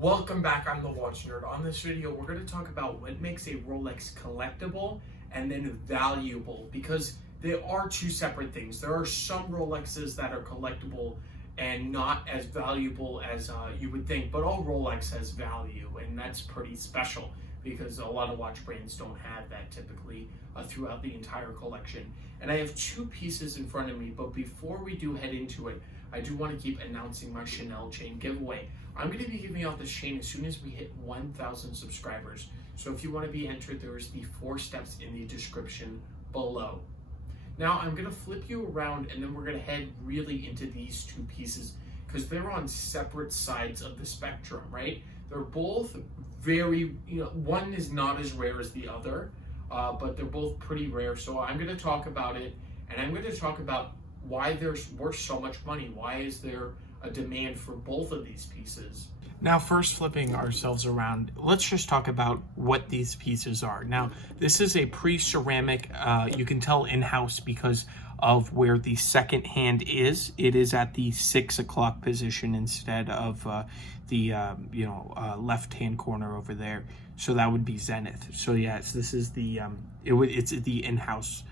Welcome back, I'm the Watch Nerd. On this video, we're going to talk about what makes a Rolex collectible and then valuable, because they are two separate things. There are some Rolexes that are collectible and not as valuable as you would think, but all Rolex has value, and that's pretty special because a lot of watch brands don't have that typically throughout the entire collection. And I have two pieces in front of me, but before we do head into it, I do want to keep announcing my Chanel chain giveaway. I'm going to be giving out this chain as soon as we hit 1,000 subscribers. So if you want to be entered, there is the 4 steps in the description below. Now I'm going to flip you around and then we're going to head really into these two pieces because they're on separate sides of the spectrum, right? They're both very, one is not as rare as the other, but they're both pretty rare. So I'm going to talk about it, and I'm going to talk about why they're worth so much money. Why is there a demand for both of these pieces? Now, first flipping ourselves around, let's just talk about what these pieces are. Now, this is a pre-ceramic, you can tell in-house because of where the second hand is. It is at the 6 o'clock position instead of the left-hand corner over there. So that would be Zenith. So yes, this is the, it's the in-house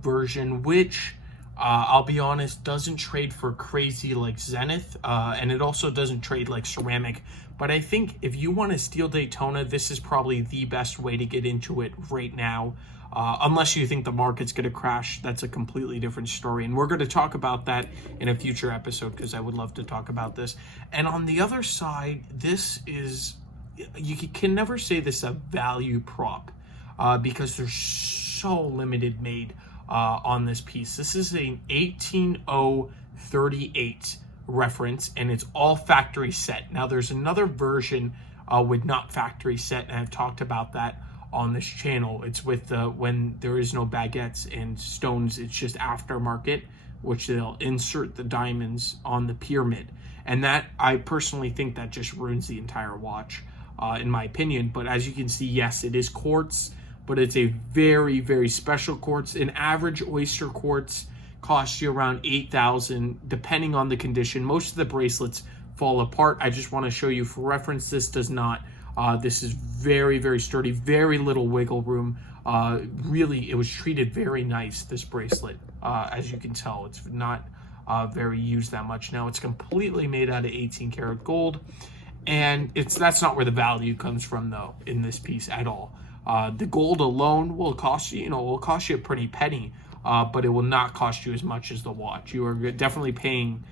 version, which I'll be honest, doesn't trade for crazy like Zenith, and it also doesn't trade like ceramic. But I think if you want to steal Daytona, this is probably the best way to get into it right now. Unless you think the market's going to crash, that's a completely different story. And we're going to talk about that in a future episode because I would love to talk about this. And on the other side, this is, you can never say this is a value prop because they're so limited made. On this piece. This is an 18038 reference, and it's all factory set. Now there's another version with not factory set, and I've talked about that on this channel. It's with when there is no baguettes and stones, it's just aftermarket, which they'll insert the diamonds on the pyramid. And that, I personally think that just ruins the entire watch, in my opinion. But as you can see, yes, it is quartz, but it's a very, very special quartz. An average Oyster quartz costs you around $8,000, depending on the condition. Most of the bracelets fall apart. I just want to show you for reference, this does not. This is very, very sturdy, very little wiggle room. Really, it was treated very nice, this bracelet. As you can tell, it's not very used that much. Now, it's completely made out of 18 karat gold, and that's not where the value comes from, though, in this piece at all. The gold alone will cost you, will cost you a pretty penny, but it will not cost you as much as the watch. You are definitely paying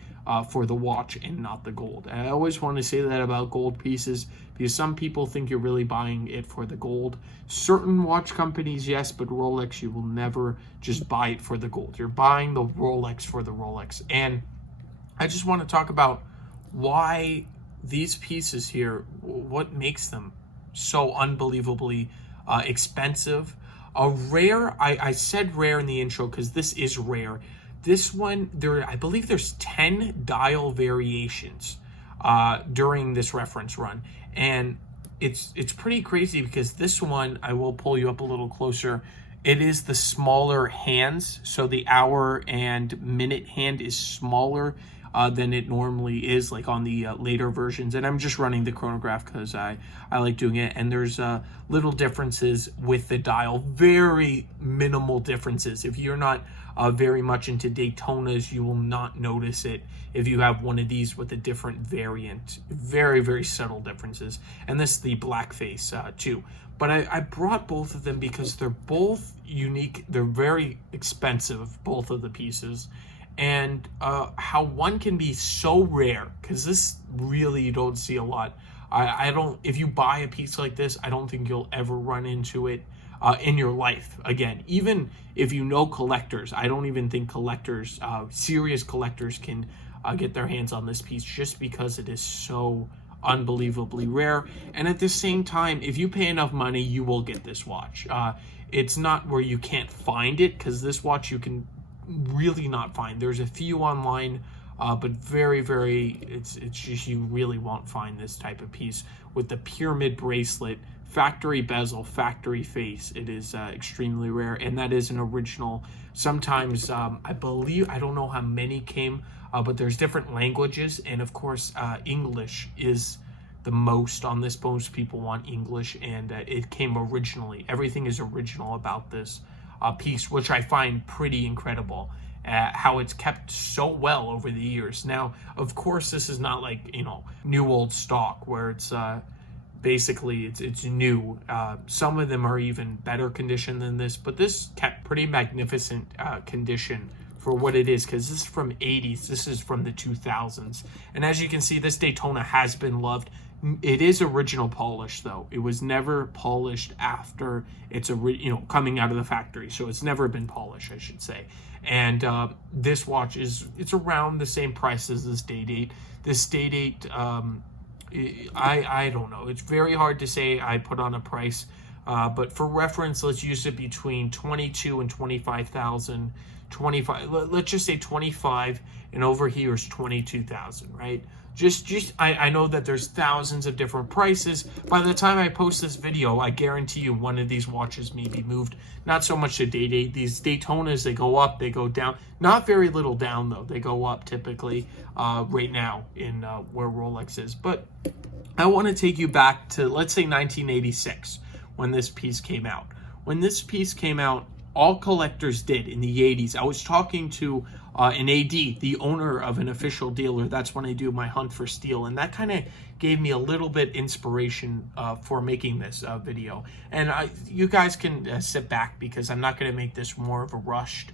for the watch and not the gold. And I always want to say that about gold pieces because some people think you're really buying it for the gold. Certain watch companies, yes, but Rolex, you will never just buy it for the gold. You're buying the Rolex for the Rolex. And I just want to talk about why these pieces here, what makes them so unbelievably expensive. A rare, I said rare in the intro because this is rare. This one, I believe there's 10 dial variations during this reference run, and it's pretty crazy because this one, I will pull you up a little closer, it is the smaller hands, so the hour and minute hand is smaller than it normally is, like on the later versions. And I'm just running the chronograph because I like doing it. And there's little differences with the dial, very minimal differences. If you're not very much into Daytonas, you will not notice it if you have one of these with a different variant. Very, very subtle differences. And this is the black face too. But I brought both of them because they're both unique. They're very expensive, both of the pieces. And how one can be so rare, because this really you don't see a lot. I don't, if you buy a piece like this, I don't think you'll ever run into it in your life again. Even if you know collectors, I don't even think collectors, serious collectors, can get their hands on this piece just because it is so unbelievably rare. And at the same time, if you pay enough money, you will get this watch. It's not where you can't find it, because this watch you can really not find. There's a few online, but very, very, it's just, you really won't find this type of piece with the pyramid bracelet, factory bezel, factory face. It is extremely rare, and that is an original. Sometimes I believe, I don't know how many came, but there's different languages, and of course English is the most on this. Most people want English, and it came originally. Everything is original about this piece, which I find pretty incredible. How it's kept so well over the years. Now, of course, this is not like, new old stock where it's basically it's new. Some of them are even better condition than this, but this kept pretty magnificent condition for what it is, because this is from 80s, this is from the 2000s. And as you can see, this Daytona has been loved. It is original polish though. It was never polished after it's coming out of the factory. So it's never been polished, I should say. And this watch it's around the same price as this day date. This day date, I don't know. It's very hard to say I put on a price. But for reference, let's use it between 22 and 25,000. 25, let's just say 25, and over here is 22,000, right? I know that there's thousands of different prices. By the time I post this video, I guarantee you one of these watches may be moved. Not so much to day date. These Daytonas, they go up, they go down. Not very little down though. They go up typically right now in where Rolex is. But I want to take you back to, let's say, 1986 when this piece came out. When this piece came out, all collectors did in the 80s. I was talking to an AD, the owner of an official dealer. That's when I do my hunt for steel. And that kind of gave me a little bit inspiration for making this video. And you guys can sit back because I'm not going to make this more of a rushed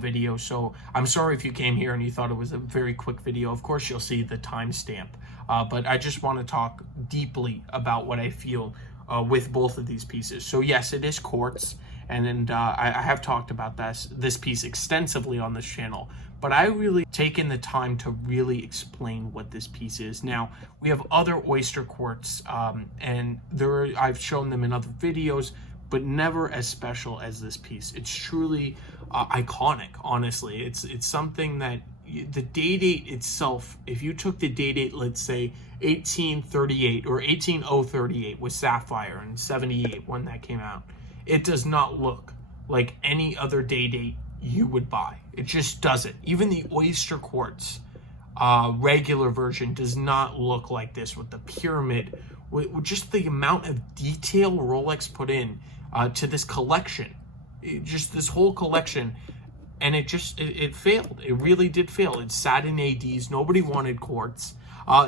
video. So I'm sorry if you came here and you thought it was a very quick video. Of course, you'll see the timestamp. But I just want to talk deeply about what I feel with both of these pieces. So yes, it is quartz. And I have talked about this piece extensively on this channel, but I really taken the time to really explain what this piece is. Now, we have other Oyster quartz, and I've shown them in other videos, but never as special as this piece. It's truly iconic, honestly. It's something that the day date itself, if you took the day date, let's say 1838 or 18038 with Sapphire and 78 when that came out, it does not look like any other day date you would buy. It just doesn't. Even the Oyster quartz regular version does not look like this with the pyramid, with just the amount of detail Rolex put in to this collection. Just this whole collection. And it failed. It really did fail. It sat in ADs. Nobody wanted quartz.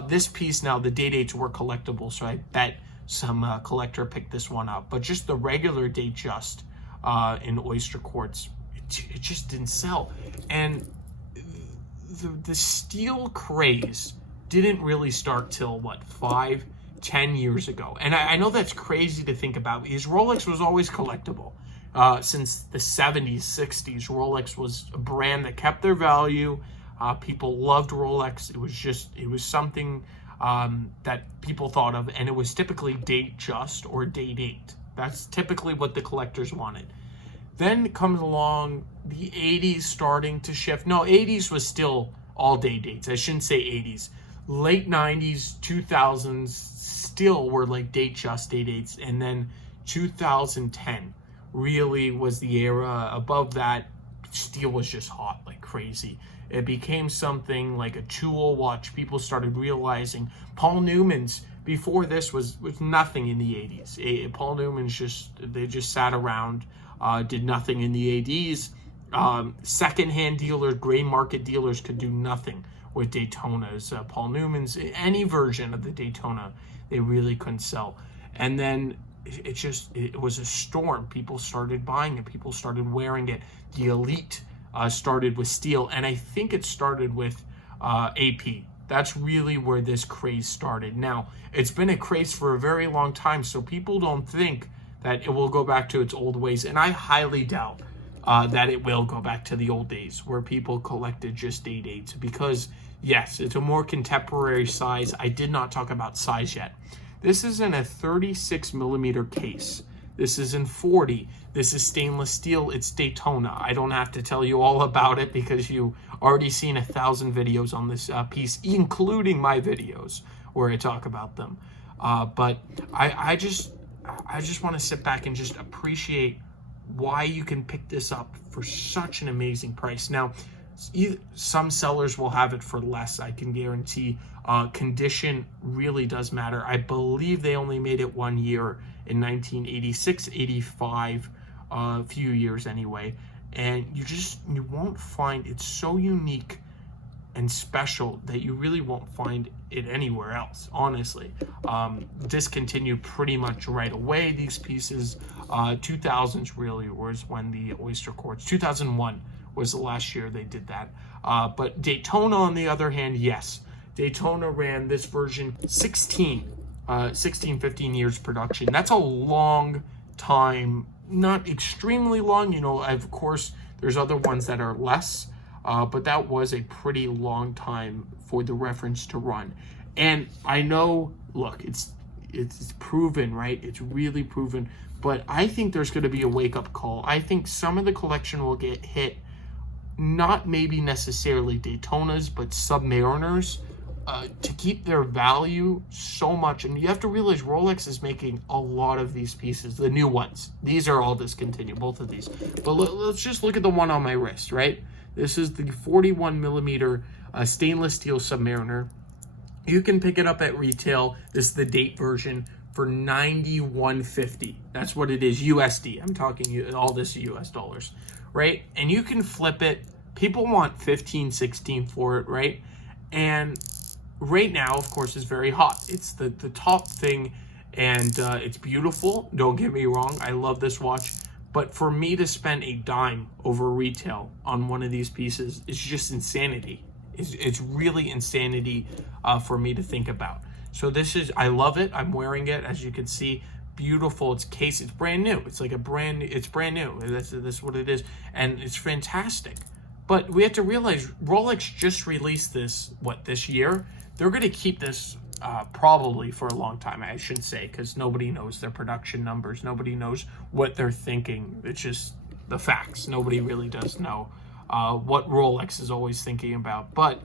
This piece now, the day dates were collectible, so I bet some collector picked this one up. But just the regular Datejust in Oyster quartz, it just didn't sell. And the steel craze didn't really start till, what, 5-10 years ago. And I know that's crazy to think about because Rolex was always collectible. Since the 70s, 60s, Rolex was a brand that kept their value. People loved Rolex. It was something that people thought of, and it was typically Datejust or day date. That's typically what the collectors wanted. Then comes along the 80s starting to shift. No, 80s was still all day dates. I shouldn't say 80s. Late 90s, 2000s still were like Datejust day dates, and then 2010 really was the era. Above that, steel was just hot like crazy. It became something like a tool watch. People started realizing Paul Newman's, before this, was nothing in the 80s. Paul Newman's just sat around, did nothing in the ADs. Secondhand dealers, gray market dealers could do nothing with Daytonas. Paul Newman's, any version of the Daytona, they really couldn't sell. And then it was a storm. People started buying it. People started wearing it. The elite started with steel, and I think it started with AP. That's really where this craze started. Now, it's been a craze for a very long time, so people don't think that it will go back to its old ways, and I highly doubt that it will go back to the old days where people collected just day dates, because yes, it's a more contemporary size. I did not talk about size yet. This is in a 36 millimeter case. This is in 40. This is stainless steel. It's Daytona. I don't have to tell you all about it because you already seen 1,000 videos on this piece, including my videos where I talk about them. But I just want to sit back and just appreciate why you can pick this up for such an amazing price. Now, some sellers will have it for less, I can guarantee. Condition really does matter. I believe they only made it 1 year in 1986, 85, a few years anyway. And you won't find, it's so unique and special that you really won't find it anywhere else, honestly. Discontinued pretty much right away, these pieces. 2000s really was when the Oyster Quartz, 2001 was the last year they did that. But Daytona, on the other hand, yes. Daytona ran this version 15 years production. That's a long time, not extremely long. You know, of course, there's other ones that are less, but that was a pretty long time for the reference to run. And I know, look, it's proven, right? It's really proven. But I think there's going to be a wake-up call. I think some of the collection will get hit, not maybe necessarily Daytonas, but Submariners, to keep their value so much. And you have to realize Rolex is making a lot of these pieces, the new ones. These are all discontinued, both of these. But let's just look at the one on my wrist, right? This is the 41 millimeter stainless steel Submariner. You can pick it up at retail. This is the date version for $91.50. That's what it is, USD. I'm talking all this US dollars, right? And you can flip it. People want 15, 16 for it, right? And right now, of course, is very hot. It's the top thing, and it's beautiful. Don't get me wrong. I love this watch. But for me to spend a dime over retail on one of these pieces is just insanity. It's really insanity for me to think about. So this is, I love it. I'm wearing it, as you can see. Beautiful. It's case. It's brand new. It's like it's brand new. That's what it is. And it's fantastic. But we have to realize Rolex just released this, this year? They're going to keep this probably for a long time, I should say, because nobody knows their production numbers. Nobody knows what they're thinking. It's just the facts. Nobody really does know what Rolex is always thinking about. But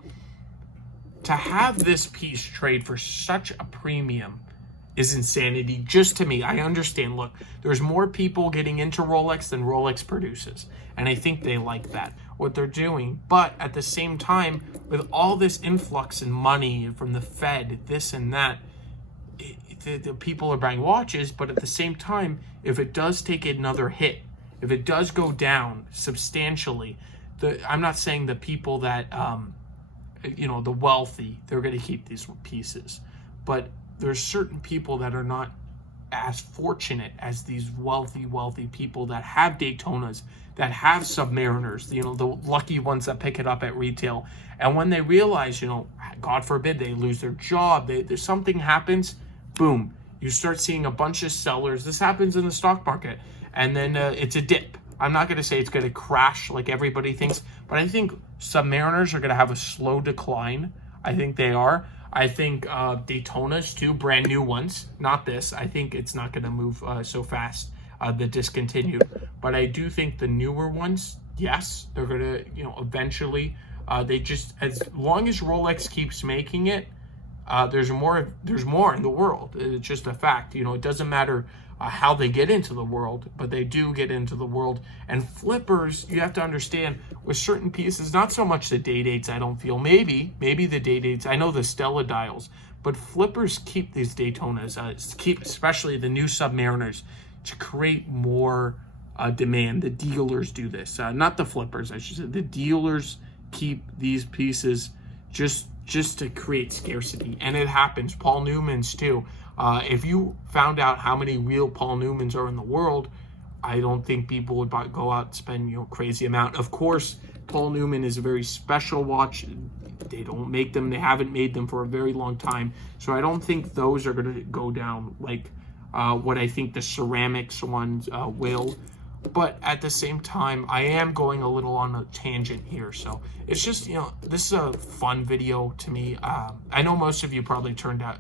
to have this piece trade for such a premium is insanity, just to me. I understand, look, there's more people getting into Rolex than Rolex produces, and I think they like that, what they're doing. But at the same time, with all this influx in money from the Fed, this and that, the people are buying watches. But at the same time, if it does take another hit, if it does go down substantially, I'm not saying the people that the wealthy, they're going to keep these pieces, but there's certain people that are not as fortunate as these wealthy people that have Daytonas, that have Submariners, the lucky ones that pick it up at retail. And when they realize, God forbid they lose their job, there's something happens, boom, you start seeing a bunch of sellers. This happens in the stock market, and then it's a dip. I'm not going to say it's going to crash like everybody thinks, but I think Submariners are going to have a slow decline. I think they are. I think Daytonas too, brand new ones, not this. I think it's not going to move so fast, the discontinued. But I do think the newer ones, yes, they're going to, eventually, as long as Rolex keeps making it, there's more in the world. It's just a fact. It doesn't matter how they get into the world, but they do get into the world. And flippers, you have to understand, with certain pieces, not so much the day dates, I don't feel. Maybe the day dates. I know the Stella dials, but flippers keep these Daytonas, especially the new Submariners, to create more demand. The dealers do this, not the flippers, I should say. The dealers keep these pieces just to create scarcity, and it happens. Paul Newman's too. If you found out how many real Paul Newmans are in the world, I don't think people would go out and spend crazy amount. Of course, Paul Newman is a very special watch. They don't make them. They haven't made them for a very long time. So I don't think those are going to go down like what I think the ceramics ones will. But at the same time, I am going a little on a tangent here. So it's just, this is a fun video to me. I know most of you probably turned out.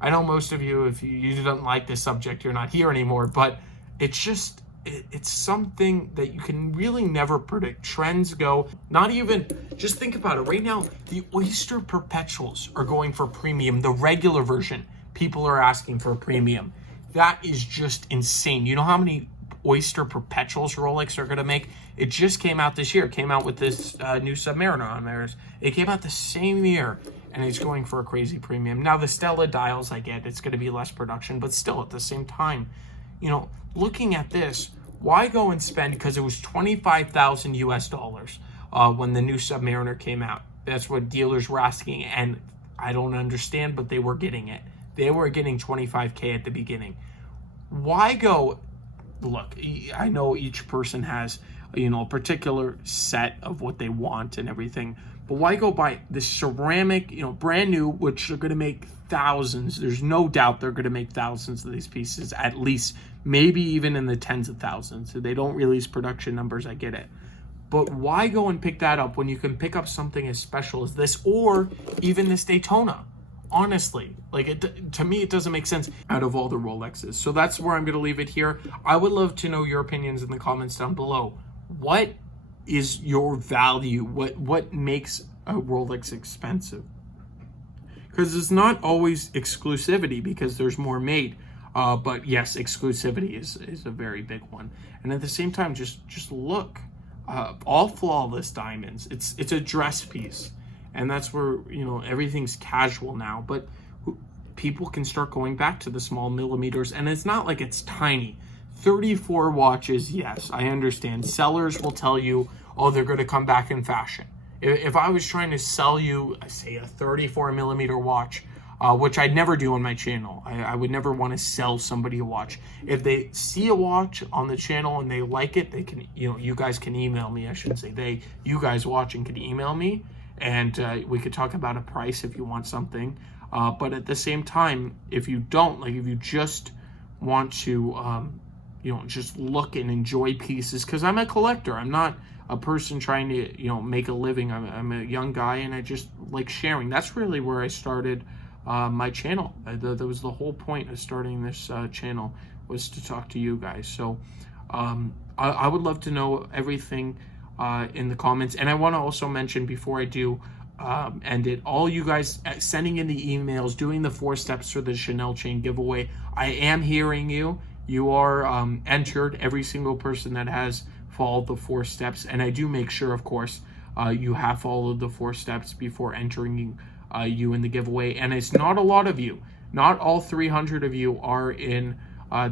I know most of you, if you don't like this subject, you're not here anymore. But it's just, it's something that you can really never predict. Trends go, not even, just think about it. Right now, the Oyster Perpetuals are going for premium. The regular version, people are asking for a premium. That is just insane. You know how many Oyster Perpetuals Rolex are going to make. It just came out this year. It came out with this new Submariner on theirs. It came out the same year, and it's going for a crazy premium. Now, the Stella dials, I get, it's going to be less production, but still at the same time, you know, looking at this, why go and spend, because it was 25,000 US dollars when the new Submariner came out. That's what dealers were asking, and I don't understand, but they were getting it. They were getting 25K at the beginning. Why go, look, I know each person has, you know, a particular set of what they want and everything, but why go buy this ceramic, you know, brand new, which are going to make thousands. There's no doubt they're going to make thousands of these pieces, at least, maybe even in the tens of thousands. So they don't release production numbers, I get it. But why go and pick that up when you can pick up something as special as this, or even this Daytona? Honestly, like, to me, it doesn't make sense out of all the Rolexes. So that's where I'm going to leave it here. I would love to know your opinions in the comments down below. What is your value? What makes a Rolex expensive? Because it's not always exclusivity, because there's more made. But yes, exclusivity is a very big one. And at the same time, just look. All flawless diamonds. It's a dress piece, and that's where, you know, everything's casual now. But people can start going back to the small millimeters, and it's not like it's tiny. 34 watches, yes, I understand. Sellers will tell you, oh, they're going to come back in fashion. If I was trying to sell you, say, a 34 millimeter watch, which I'd never do on my channel. I would never want to sell somebody a watch. If they see a watch on the channel and they like it, they can, you know, you guys can email me. I shouldn't say they, you guys watching can email me, and we could talk about a price if you want something. But at the same time, if you don't, like, if you just want to, you know, just look and enjoy pieces, because I'm a collector. I'm not a person trying to, you know, make a living. I'm a young guy, and I just like sharing. That's really where I started my channel. That was the whole point of starting this channel, was to talk to you guys. So I would love to know everything in the comments. And I want to also mention, before I do end it, all you guys sending in the emails, doing the 4 steps for the Chanel chain giveaway, I am hearing you. You are entered, every single person that has followed the 4 steps. And I do make sure, of course, you have followed the 4 steps before entering you in the giveaway. And it's not a lot of you. Not all 300 of you are in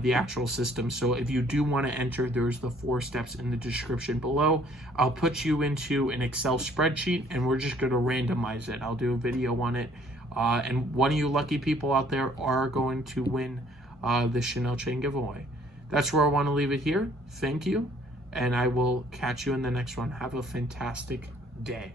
the actual system. So if you do want to enter, there's the 4 steps in the description below. I'll put you into an Excel spreadsheet, and we're just going to randomize it. I'll do a video on it. And one of you lucky people out there are going to win the Chanel chain giveaway. That's where I want to leave it here. Thank you. And I will catch you in the next one. Have a fantastic day.